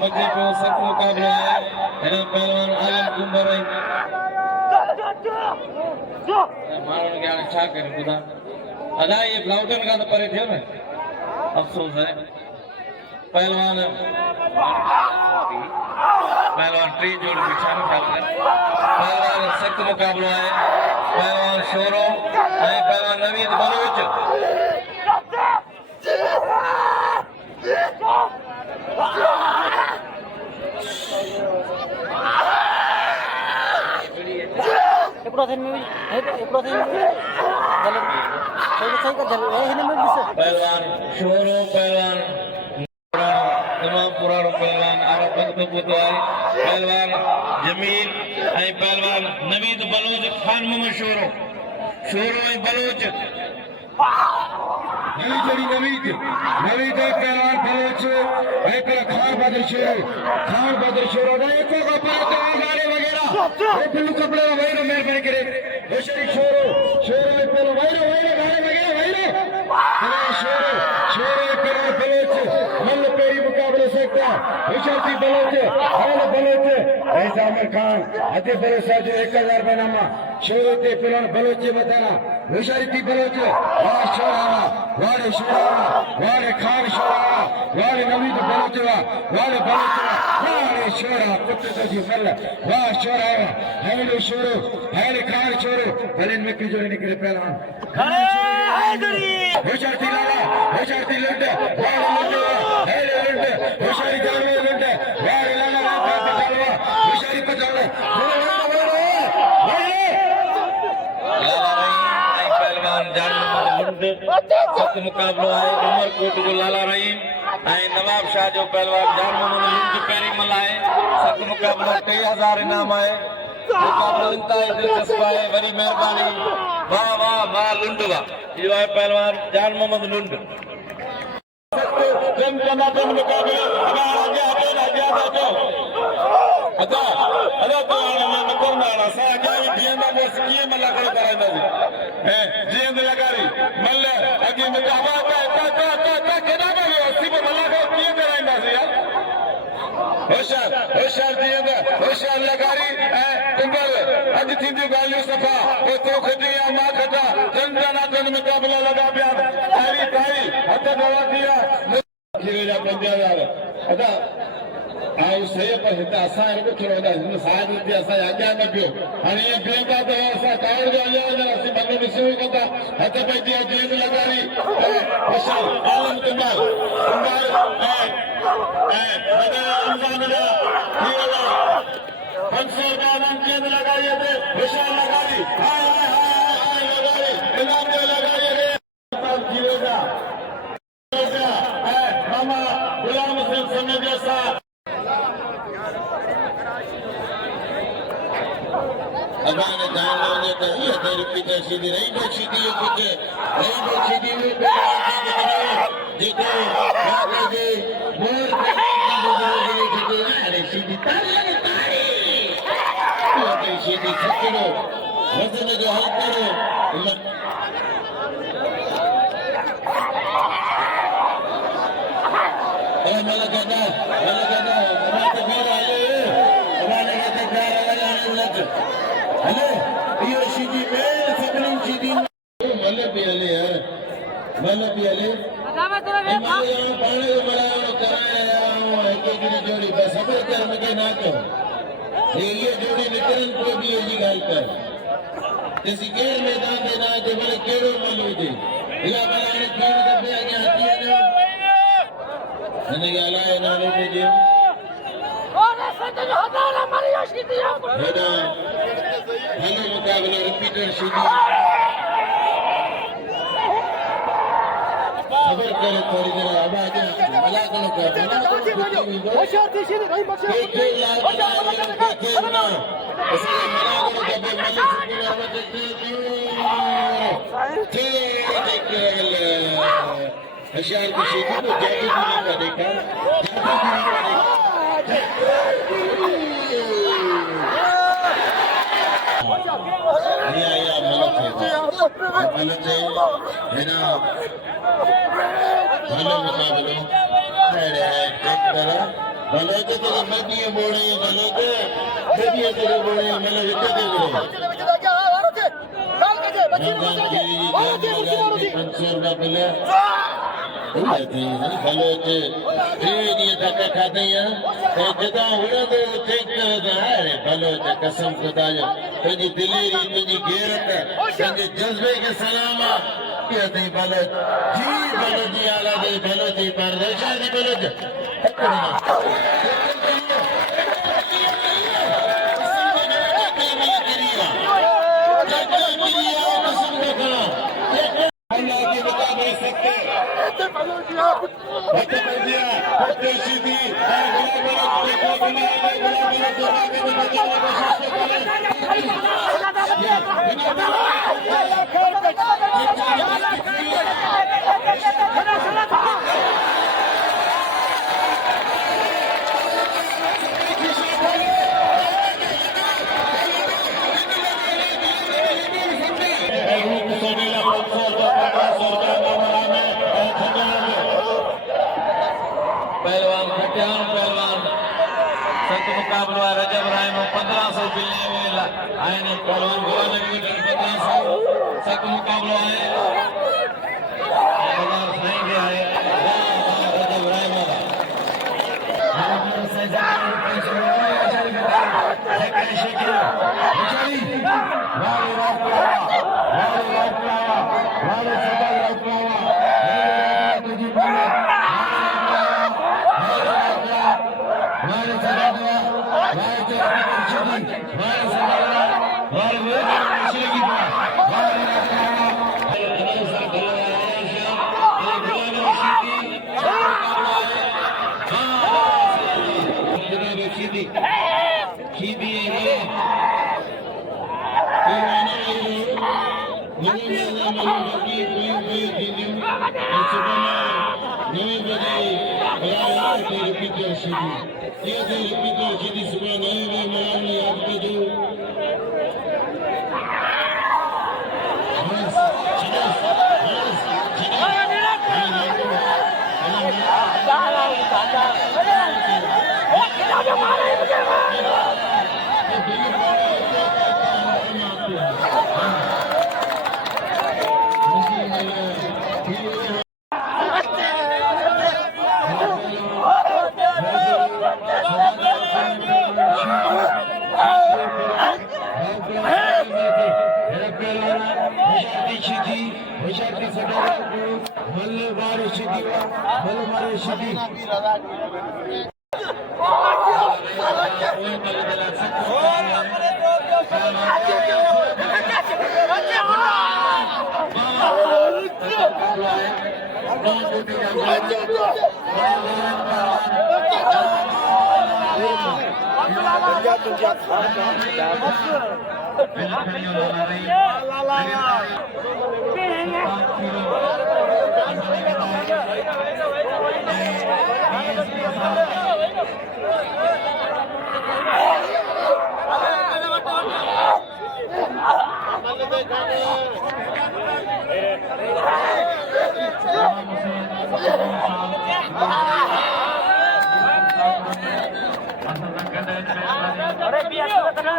बचे पे सख्त मुकाबला है हिन पहलवान आलम कुंबर माण्हुनि खे हाणे छा करे ॿुधा अदा ये ब्लाउटन खां त परे थियो न अफ़सोस है पहलवान टी जोड़ी पीछा न पहलवान सख्त मुकाबलो है पहलवान शोरो पहलवान नवीद बलोच पहलवान शोरो पहलवान तमाम पुरानो पहलवान आरो वक्त पुतो है पहलवान जमील पहलवान नवीद बलोच खान मोहम्मद शोरो बलोच नवी जोड़ी नवीद पहलवान बलोच खान बहादुर शोरो एको का पातो गाड़ी वगैरह बिल्लू कपड़े वही मेहरबानी करे होशियारी शोरो पहलो वही गाड़ी वगैरह वही शोरो पहलवान बलोच मल्ल पेरी मुकाबले सकता होशियारी बलोच ऐसा आमिर खान अति भरोसा जो 1000 बनामा शोरो ते पहलवान बलोच बताना होशियारी बलोच वाड़े खान शोरा वाड़े नवीद बलोचवा वाड़े शोरा कुत्ते जी मल्ल वाह शोरा हैले शोरो हैले खान शोरो भले में की जोड़ी निकले पहलवान होशियारी लुंड हैले लुंड होशियारी जान में लुंड वाड़े लाला होशियारी पचाड़ो पहलवान जान मोहम्मद सख्त मुकाबलो है उमरकोट जो लाला रहीम नवाब शाह जो पहलवान जान मोहम्मद लुंड पहिरीं मल्हाए सख्त मुकाबलो 3000 इनाम है मुकाबलो इंतहाई दिलचस्प है वरी मेहरबानी वाह लुंड वाह इहो है पहलवान जान मोहम्मद लुंड मुकाबले होशियार लगारी अॼु थींदियूं ॻाल्हियूं सफ़ा तो खटी या मां खटा जन मुकाबला लॻा पिया ताई हथ गवा थिया 50,000 अदा आओ सही पर हिते असां रुॻो थोरो हिन साइड ते असां अॻियां न पियो हाणे ईअं बीहंदा त असां कावड़ जो अॻियां वञासीं मथे ॾिसूं ई कंदा हथ पइजी आहे जीअं लगारी होशियार आलम कुमार होशियार लगारी मामा गुलाम हुसैन समय जैसा अबाने जान लोगे तो ये तेरी पीछे सीधी रही तो सीधी ये पीछे रही तो सीधी वो देखो आगे जी मोर अरे सीधी तारी सीधी खतरो मसले जो हल करो मलकदा तुम्हारे घर आए हमारे कहते घर वाला हेलो ये सीधी में सबने सीधी मल्ले भी आले पानी को बनाओ कराया एक जोड़ी बस सब कर्म के ना तो ये जोड़ी निकलन को भी ये गाल कर जैसे के मैदान दे ना दे बोले केड़ो मौजूद है या बनाने खेल के पे आगे आती है ना ने गाला है ना ने जी और संजय हजारा मारियो सीधी हेलो मुकाबला रिपीटर सीधी खबर करे थोड़ी देर अब आ जा मला को होशियार थी सीधी भाई बच्चे ना इसलिए मला को दबे मले होशियार की सीधी को जाती का देखा या मलक है ना हेलो मुकाबलो है टेक करा भले तो तेरे मेडिये बोले भले तो मेडिये तेरे बोले मेले विकेट दे पंचर मिले भले ये धक्का खाते हैं जदा हुआ तो चेक करता है भले कसम खुदा जो तुझी दिलेरी तुझी गैरत तुझे जज्बे के सलामा कहते भले जी आला दे भले जी परदेशा दी भले पहलवान खटियान पहलवान सत मुकाबलो आहे रजब राय में 1500 बिल्ले में आए ने पहलवान गोवा नबी 1500 सत मुकाबलो आहे बाजार साईं के आए रजब राय में अरे भी अच्छा